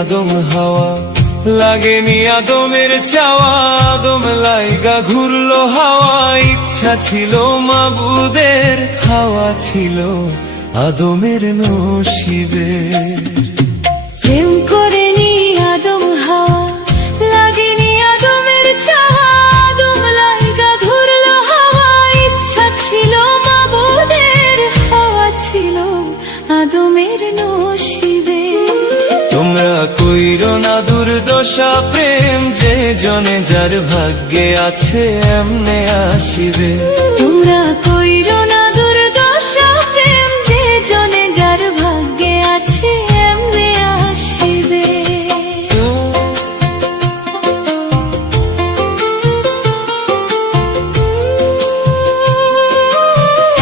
আদম হাওয়া, লাগেনি আদমের চাওয়া, আদম লাইগা ঘুরলো হাওয়া। ইচ্ছা ছিল মাবুদের, হাওয়া ছিল আদমের নসিবে। প্রেম করেনি আদম হাওয়া, লাগেনি আদমের চাওয়া, আদম লাইগা ঘুরলো হাওয়া। ইচ্ছা ছিল মাবুদের, হাওয়া ছিল আদমের নসিবে। তোমরা কইরো না দুর্দশা, প্রেম যে জনে যার ভাগ্যে আছে এমনে আসিবে। তোমরা কইরো না দুর্দশা, প্রেম যে জনে যার ভাগ্যে আছে এমনে আসিবে।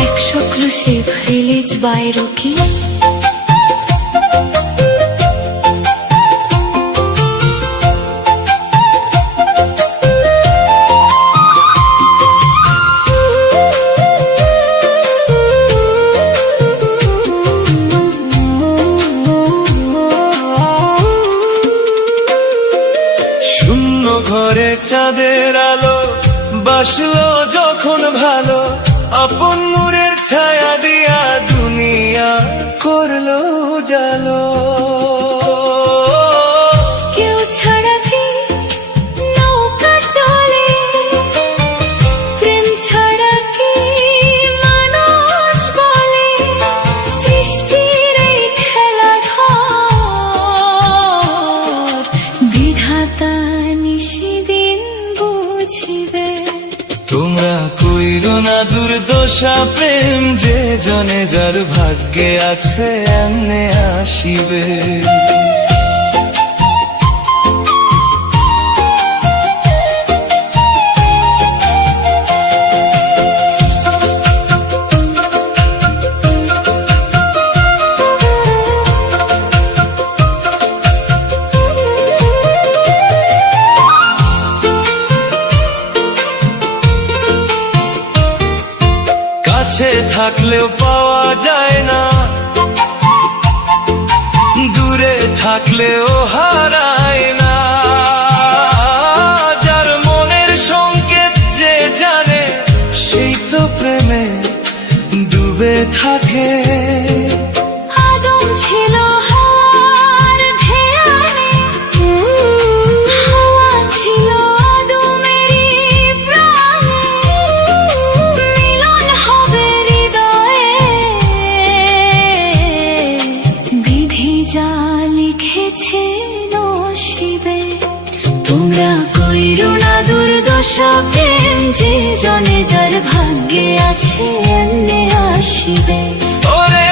Exclusive release by Rocky. ঘরে চাঁদের আলো বাসলো যখন ভালো, আপন নূরের ছায়া দিয়া দুনিয়া করলো জালো। কেউ ছাড়া কি নৌকা চলে, প্রেম ছাড়া কি মানুষ বলে। সৃষ্টির এই খেলাঘর বিধাতা নিশিদিন বুঝিবে। তোমরা কইরো না দুর্দশা, প্রেম যে জনে যার ভাগ্যে আছে এমনে আসিবে। কাছে থাকলেও পাওয়া যায় না, দূরে থাকলেও হারায় না। যার মনের সংকেত যে জানে, সেই তো প্রেমে ডুবে থাকে। আদম ছিল হাওয়ার ধ্যানে, হাওয়া ছিল আদমেরই প্রাণে। মিলন হবে হৃদয়ে, বিধি যা লিখেছে নসিবে। তোমরা কইরো না দুর্দশা, প্রেম যে জনে যার ভাগ্যে আছে এমনে আসিবে। ওরে